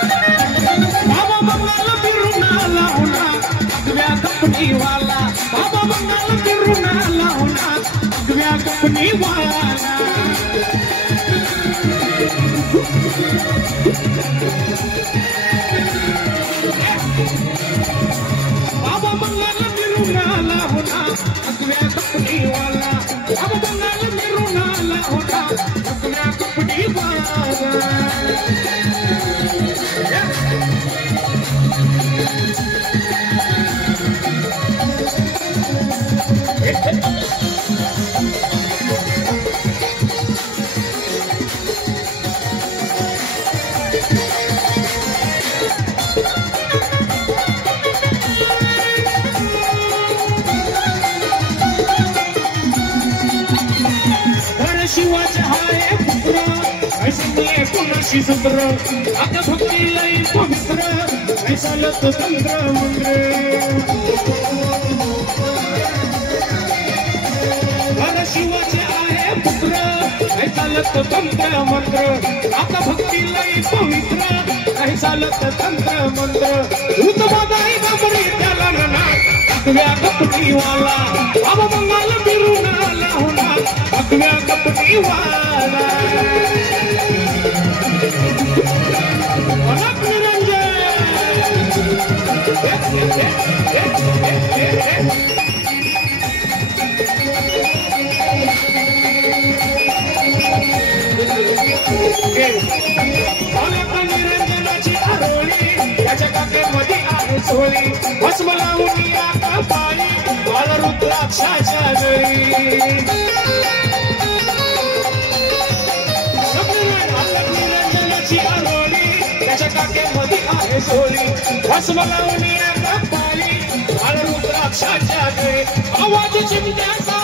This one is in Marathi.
बाबा मंगल फिरून आला होता अगव्या कंपनीवाला बाबा मंगल फिरून आला होता अगव्या कंपनीवाला बाबा मंगल फिरून आला होता अगव्या कंपनीवाला बाबा मंगल फिरून आला होता अगव्या कंपनीवाला शिवाचे हाय पुत्र ऐसे मी कोणाशी सूत्र आता भक्तीला पवित्र ऐसा लत तंत्र मंत्र शिवाचे आहे पुत्र ऐसा लत तंत्र मंत्र आता भक्तीला पवित्र ऐसा लत तंत्र मंत्र भूत बाधाई बाबरी त्याला म्हणा अगव्या कंपनीवाला बाबा मंगल फिरून आला होता अगव्या कंपनीवाला अलग निरंजन अलग निरंजनाची आरोळी त्याच्या काकेमध्ये आहे सोळी भस्म लावून आता पाळी बाळ रुद्राक्षाच्या गळी निरंजनाची आरोळी त्याच्या काकेमध्ये आहे सोळी भस्म लावून आता पाळी बाळ रुद्राक्षाच्या गळी आवाज चिमट्याचा